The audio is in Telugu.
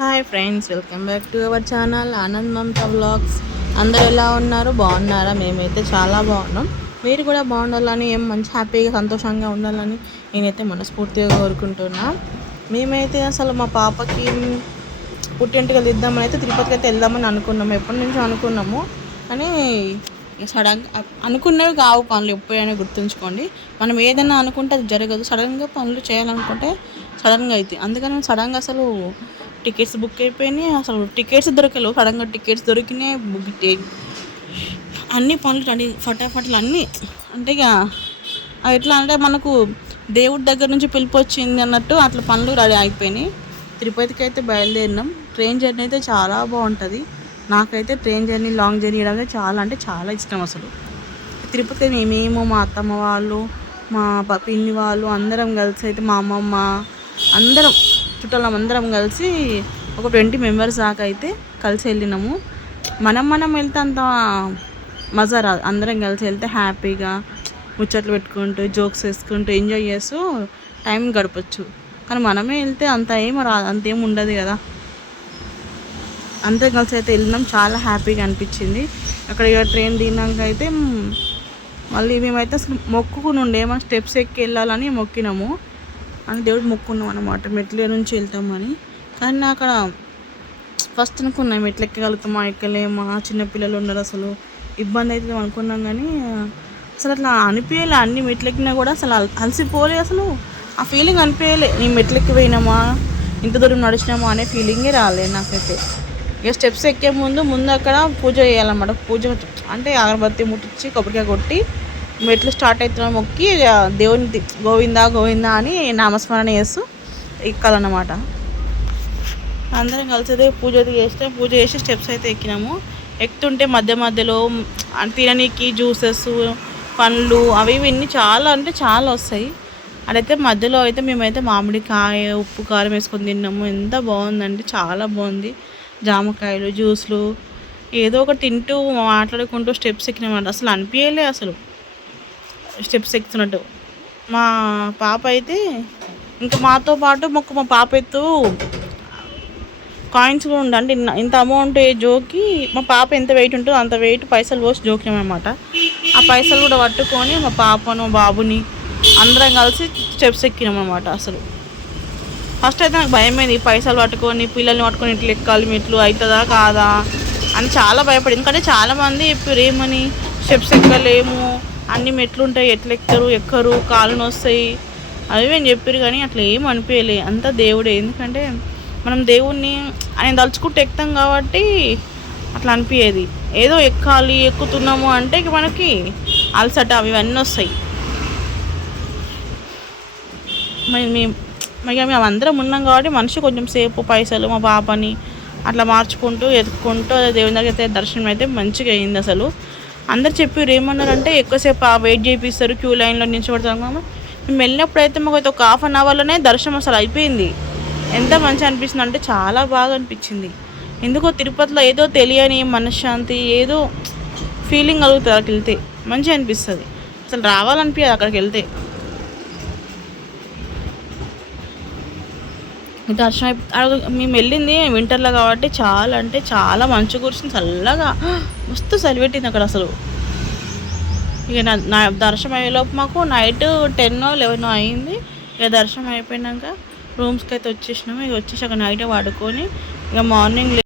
Hi friends, welcome back to our channel Anand Mamata vlogs. అందరూ ఎలా ఉన్నారు? బాగున్నారా? మేమైతే చాలా బాగున్నాం. మీరు కూడా బాగుండాలని, మంచి హ్యాపీగా సంతోషంగా ఉండాలని నేనైతే మనస్ఫూర్తిగా కోరుకుంటున్నా. మేమైతే అసలు మా పాపకి పుట్టింటికి ఇద్దామని అయితే తిరుపతికి అయితే వెళ్దామని అనుకున్నాము. ఎప్పటి నుంచో అనుకున్నాము, కానీ సడన్గా అనుకున్నవి కావు పనులు. ఎప్పుడైనా గుర్తుంచుకోండి, మనం ఏదైనా అనుకుంటే అది జరగదు. సడన్గా పనులు చేయాలనుకుంటే సడన్గా అవుతాయి. అందుకని సడన్గా అసలు టికెట్స్ బుక్ అయిపోయినాయి. అసలు టికెట్స్ దొరకలేవు. సడన్గా టికెట్స్ దొరికినాయి. అన్ని పనులు రెడీ ఫటాఫట్లు అన్నీ. అంటే ఇక ఎట్లా అంటే మనకు దేవుడి దగ్గర నుంచి పిలుపు వచ్చింది అన్నట్టు అట్లా పనులు రెడీ అయిపోయినాయి. తిరుపతికి అయితే బయలుదేరినాం. ట్రైన్ జర్నీ అయితే చాలా బాగుంటుంది. నాకైతే ట్రైన్ జర్నీ, లాంగ్ జర్నీ అంటే చాలా ఇష్టం. అసలు తిరుపతికి మేము, మా అత్తమ్మ వాళ్ళు, మా పిన్ని వాళ్ళు అందరం కలిసి అయితే, మా అమ్మమ్మ అందరం చుట్టాలం అందరం కలిసి ఒక 20 మెంబర్స్ దాకా అయితే కలిసి వెళ్ళినాము. మనం వెళ్తే అంత మజా రాదు. అందరం కలిసి వెళ్తే హ్యాపీగా ముచ్చట్లు పెట్టుకుంటూ, జోక్స్ వేసుకుంటూ, ఎంజాయ్ చేస్తూ టైం గడపచ్చు. కానీ మనమే వెళ్తే అంతేం ఉండదు కదా. అందరం కలిసి అయితే వెళ్ళినాం. చాలా హ్యాపీగా అనిపించింది. అక్కడ ఇక ట్రైన్ దిగినాక అయితే మళ్ళీ మేమైతే అసలు మొక్కుకుని ఉండే, ఏమైనా స్టెప్స్ ఎక్కి వెళ్ళాలని మొక్కినాము. అని దేవుడు మొక్కున్నాం అన్నమాట, మెట్ల నుంచి వెళ్తామని. కానీ అక్కడ ఫస్ట్ అనుకున్నాం మెట్లు ఎక్కగలుగుతామా, ఎక్కలేమా, చిన్నపిల్లలు ఉన్నారు, అసలు ఇబ్బంది అవుతుంది అనుకున్నాం. కానీ అసలు అట్లా అనిపించలే. అన్ని మెట్లు ఎక్కినా కూడా అసలు అలసిపోలే. అసలు ఆ ఫీలింగ్ అనిపించలే. నేను మెట్లు ఎక్కి పోయినామా, ఇంత దూరం నడిచినామా అనే ఫీలింగే రాలేదు నాకైతే. ఇక స్టెప్స్ ఎక్కే ముందు అక్కడ పూజ చేయాలన్నమాట. పూజ అంటే అగరబత్తి ముట్టించి, కొబ్బరికాయ కొట్టి, మెట్లు స్టార్ట్ అవుతున్నా మొక్కి దేవుని గోవిందా అని నామస్మరణ చేస్తూ ఎక్కాలన్నమాట. అందరం కలిసి పూజ చేసి స్టెప్స్ అయితే ఎక్కినాము. ఎక్కుతుంటే మధ్యలో తిననీకి జ్యూసెస్, పండ్లు అవి ఇవన్నీ చాలా వస్తాయి. అదైతే మధ్యలో అయితే మేమైతే మామిడికాయ, ఉప్పు, కారం వేసుకొని తిన్నాము. ఎంత బాగుందంటే చాలా బాగుంది. జామకాయలు, జ్యూస్లు ఏదో ఒకటి తింటూ మాట్లాడుకుంటూ స్టెప్స్ ఎక్కినామంట. అసలు అనిపించలే అసలు స్టెప్స్ ఎక్కుతున్నట్టు. మా పాప అయితే ఇంకా మాతో పాటు మా పాప ఎత్తు కాయిన్స్ కూడా ఉండే. అంటే ఇంత అమౌంట్ జోకి మా పాప ఎంత వెయిట్ ఉంటుందో అంత వెయిట్ పైసలు పోసి జోకినామన్నమాట. ఆ పైసలు కూడా పట్టుకొని మా పాపను, బాబుని అందరం కలిసి స్టెప్స్ ఎక్కినామన్నమాట. అసలు ఫస్ట్ అయితే నాకు భయమైంది. పైసలు పట్టుకొని పిల్లల్ని పట్టుకొని ఇట్లా ఎక్కాలి, మెట్లు అవుతుందా కాదా అని చాలా భయపడింది. ఎందుకంటే చాలామంది ఇప్పుడు ఏమని స్టెప్స్ ఎక్కలేము, అన్ని మెట్లు ఉంటాయి, ఎట్లా ఎక్కరు, కాళ్ళు నొస్తాయి అవి అని చెప్పారు. కానీ అట్లా ఏం అనిపించలే. అంతా దేవుడే. ఎందుకంటే మనం దేవుణ్ణి ఆయన తలుచుకుంటూ ఎక్కుతాం కాబట్టి అట్లా అనిపించేది. ఏదో ఎక్కుతున్నాము అంటే ఇక మనకి అలసట ఇవన్నీ వస్తాయి. మేము అందరం ఉన్నాం కాబట్టి మనిషి కొంచెం సేపు పైసలు మా పాపని అట్లా మార్చుకుంటూ ఎత్తుకుంటూ దేవుని దగ్గర అయితే దర్శనం అయితే మంచిగా అయింది. అసలు అందరు చెప్పారు ఏమన్నారంటే ఎక్కువసేపు వెయిట్ చేపిస్తారు, క్యూ లైన్లో నిల్చోబెడతాం. మేము వెళ్ళినప్పుడు అయితే మాకు అయితే ఒక 1/2 అవర్లోనే దర్శనం అసలు అయిపోయింది. ఎంత మంచిగా అనిపిస్తుంది అంటే చాలా బాగా అనిపించింది. ఎందుకో తిరుపతిలో ఏదో తెలియని మనశ్శాంతి, ఏదో ఫీలింగ్ కలుగుతుంది. అక్కడికి వెళ్తే మంచిగా అనిపిస్తుంది. అసలు రావాలనిపించదు అక్కడికి వెళ్తే. దర్శనం మేము వెళ్ళింది వింటర్లో కాబట్టి చాలా మంచు కురిసింది, చల్లగా మస్తు చలి పెట్టింది అక్కడ అసలు. ఇక నా దర్శనం అయ్యేలోపు మాకు నైట్ 10-11 అయింది. ఇక దర్శనం అయిపోయినాక రూమ్స్కి అయితే వచ్చేసినాము. ఇక వచ్చేసి అక్కడ నైట్ పడుకొని ఇక మార్నింగ్